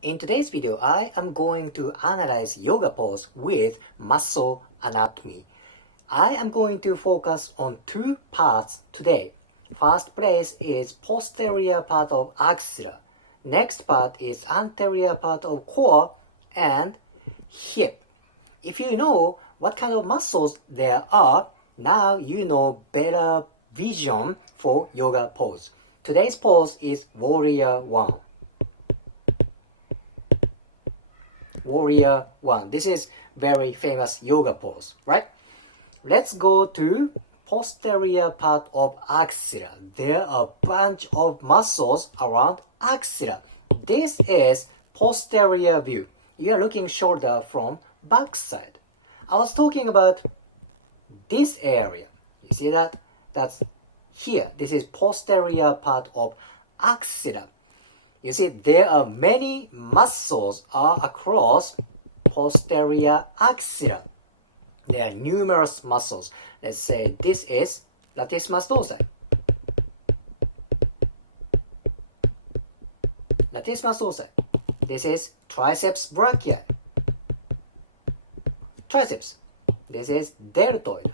In today's video, I am going to analyze yoga pose with muscle anatomy. I am going to focus on two parts today. First place is posterior part of axilla. Next part is anterior part of core and hip. If you know what kind of muscles there are, now you know better vision for yoga pose. Today's pose is Warrior 1. Warrior 1. This is very famous yoga pose, right? Let's go to posterior part of axilla. There are a bunch of muscles around axilla. This is posterior view. You are looking shoulder from back side. I was talking about this area. You see that? That's here. This is posterior part of axilla. You see, there are many muscles are across posterior axilla. There are numerous muscles. Let's say this is latissimus dorsi. Latissimus dorsi. This is triceps brachii. Triceps. This is deltoid.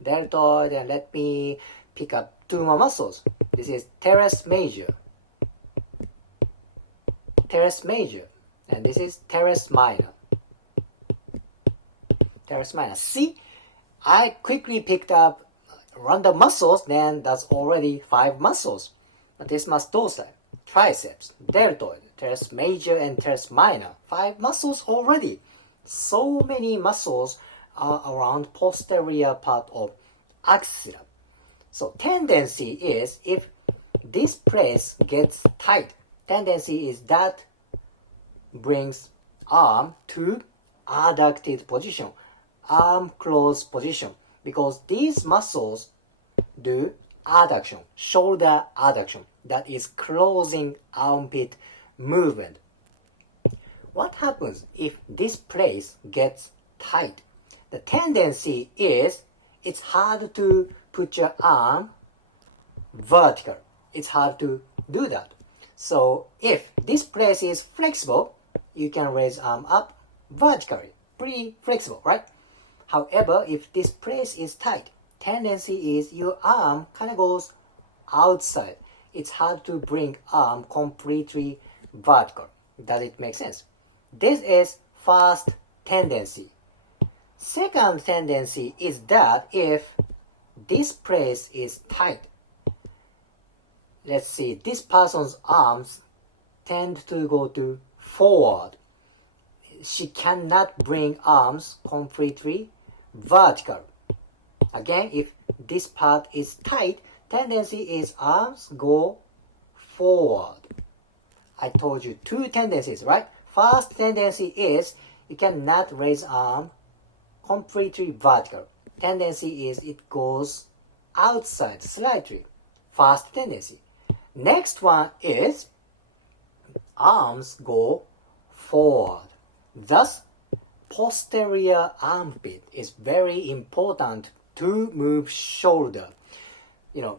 Deltoid, and let me pick up two more muscles. This is teres major. Teres major, and this is teres minor. Teres minor. See, I quickly picked up random muscles, then that's already 5 muscles. Latissimus dorsi, triceps, deltoid, teres major, and teres minor. 5 muscles already. So many muscles are around posterior part of axilla. So tendency is, if this place gets tight, tendency is that brings arm to adducted position, arm closed position, because these muscles do adduction, shoulder adduction, that is closing armpit movement. What happens if this place gets tight? The tendency is it's hard to put your arm vertical. It's hard to do that. So if this place is flexible, you can raise arm up vertically. Pretty flexible, right? However, if this place is tight, tendency is your arm kind of goes outside. It's hard to bring arm completely vertical. Does it make sense? This is first tendency. Second tendency is that if this place is tight, let's see, this person's arms tend to go to forward. She cannot bring arms completely vertical. Again, if this part is tight, tendency is arms go forward. I told you 2 tendencies, right? First tendency is you cannot raise arm completely vertical. Tendency is it goes outside slightly. First tendency. Next one is arms go forward. Thus, posterior armpit is very important to move shoulder. You know,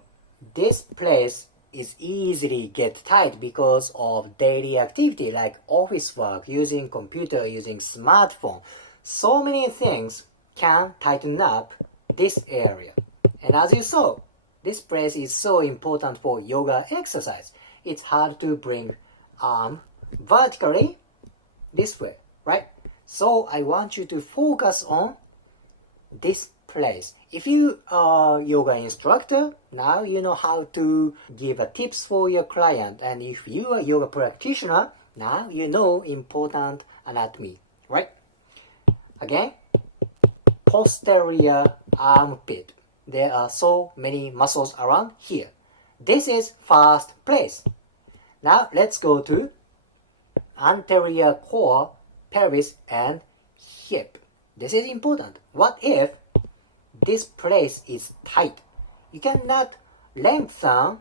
this place is easily get tight because of daily activity like office work, using computer, using smartphone. So many things can tighten up this area. And as you saw, this place is so important for yoga exercise. It's hard to bring arm vertically this way, right? So I want you to focus on this place. If you are a yoga instructor, now you know how to give a tips for your client. And if you are a yoga practitioner, now you know important anatomy, right? Again, posterior armpit. There are so many muscles around here. This is first place. Now let's go to anterior core, pelvis, and hip. This is important. What if this place is tight? You cannot lengthen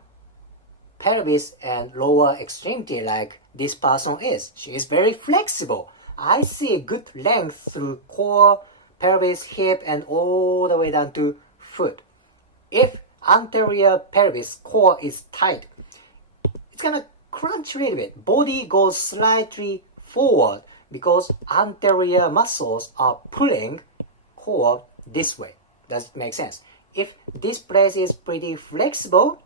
pelvis and lower extremity like this person is. She is very flexible. I see good length through core, pelvis, hip, and all the way down to foot. If anterior pelvis core is tight, it's gonna crunch a little bit. Body goes slightly forward because anterior muscles are pulling core this way. Does it make sense? If this place is pretty flexible,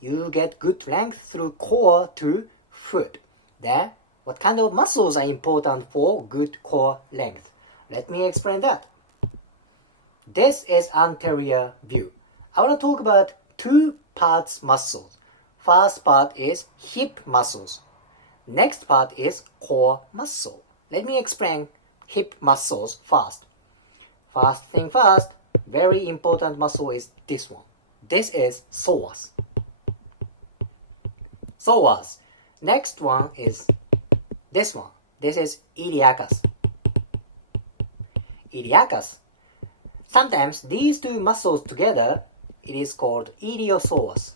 you get good length through core to foot. Then, what kind of muscles are important for good core length? Let me explain that. This is anterior view. I want to talk about two parts muscles. First part is hip muscles. Next part is core muscle. Let me explain hip muscles first. First thing first, very important muscle is this one. This is psoas. Psoas. Next one is this one. This is iliacus. Iliacus. Sometimes these two muscles together, it is called iliopsoas.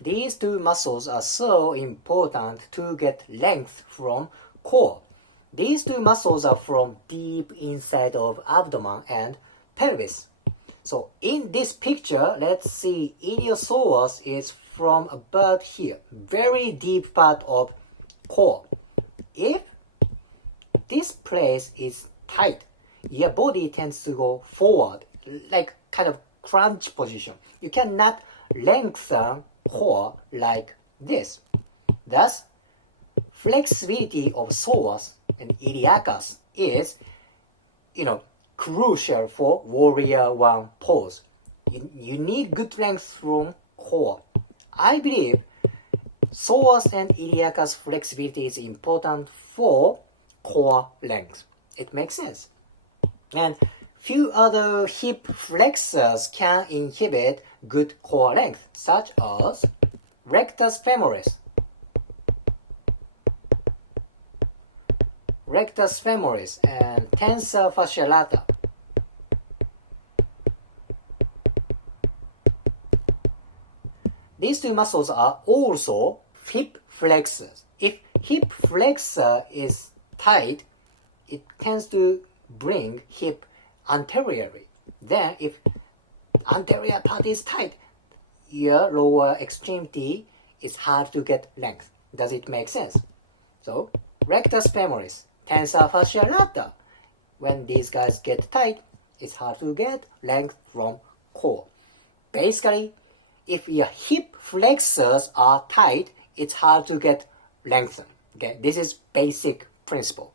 These two muscles are so important to get length from core. These two muscles are from deep inside of abdomen and pelvis. So in this picture, let's see iliopsoas is from about here, very deep part of core. If this place is tight, your body tends to go forward, like kind of crunch position. You cannot lengthen core like this. Thus, flexibility of psoas and iliacus is, crucial for warrior one pose. You need good length from core. I believe psoas and iliacus flexibility is important for core length. It makes sense. And few other hip flexors can inhibit good core length, such as rectus femoris. Rectus femoris and tensor fascia lata. These two muscles are also hip flexors. If hip flexor is tight, it tends to bring hip anteriorly. Then if anterior part is tight, your lower extremity is hard to get length. Does it make sense? So, rectus femoris, tensor fascia lata. When these guys get tight, it's hard to get length from core. Basically, if your hip flexors are tight, it's hard to get lengthened. Okay, this is basic principle.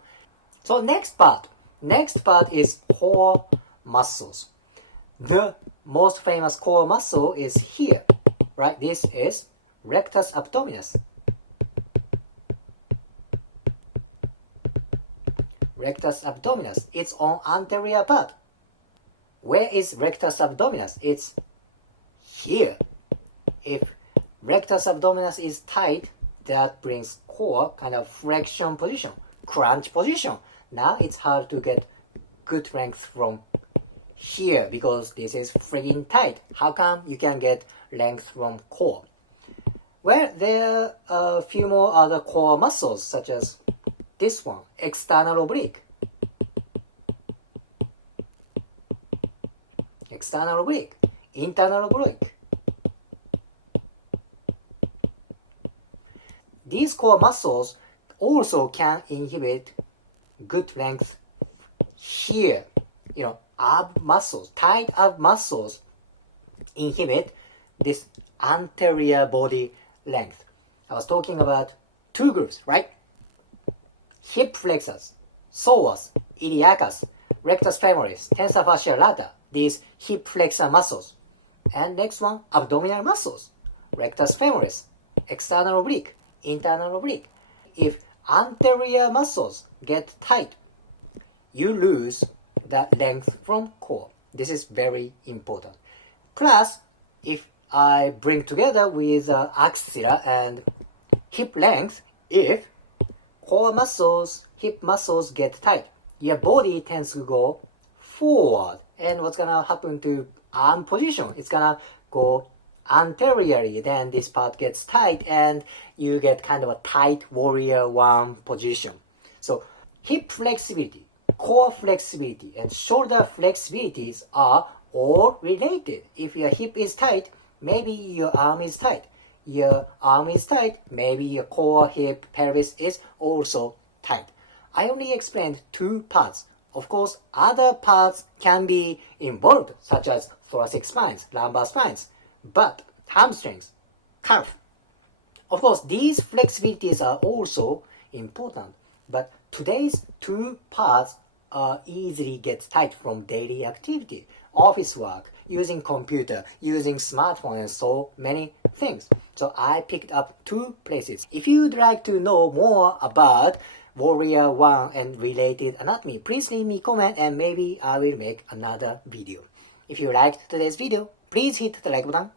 So next part is core muscles. The most famous core muscle is here, right? This is rectus abdominis. Rectus abdominis, it's on anterior part. Where is rectus abdominis? It's here. If rectus abdominis is tight, that brings core kind of flexion position, crunch position. Now it's hard to get good length from here because this is freaking tight. How come you can get length from core? Well, there are a few more other core muscles such as this one, external oblique. External oblique, internal oblique. These core muscles also can inhibit good length here. Ab muscles, tight ab muscles inhibit this anterior body length. I was talking about two groups, right? Hip flexors, psoas, iliacus, rectus femoris, tensor fascia lata, these hip flexor muscles. And next one, abdominal muscles, rectus femoris, external oblique, internal oblique. If anterior muscles get tight, you lose that length from core. This is very important. Plus, if I bring together with axilla and hip length, if core muscles, hip muscles get tight, your body tends to go forward. And what's gonna happen to arm position? It's gonna go anteriorly. Then this part gets tight and you get kind of a tight warrior one position. So hip flexibility, core flexibility, and shoulder flexibilities are all related. If your hip is tight, maybe your arm is tight. Your arm is tight, maybe your core, hip, pelvis is also tight. I only explained 2 parts. Of course, other parts can be involved, such as thoracic spines, lumbar spines, but hamstrings, calf. Of course, these flexibilities are also important, but today's 2 parts easily get tight from daily activity, office work, using computer, using smartphone, and so many things. So I picked up 2 places. If you'd like to know more about Warrior 1 and related anatomy, please leave me a comment and maybe I will make another video. If you liked today's video, please hit the like button,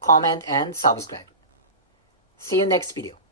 comment and subscribe. See you next video.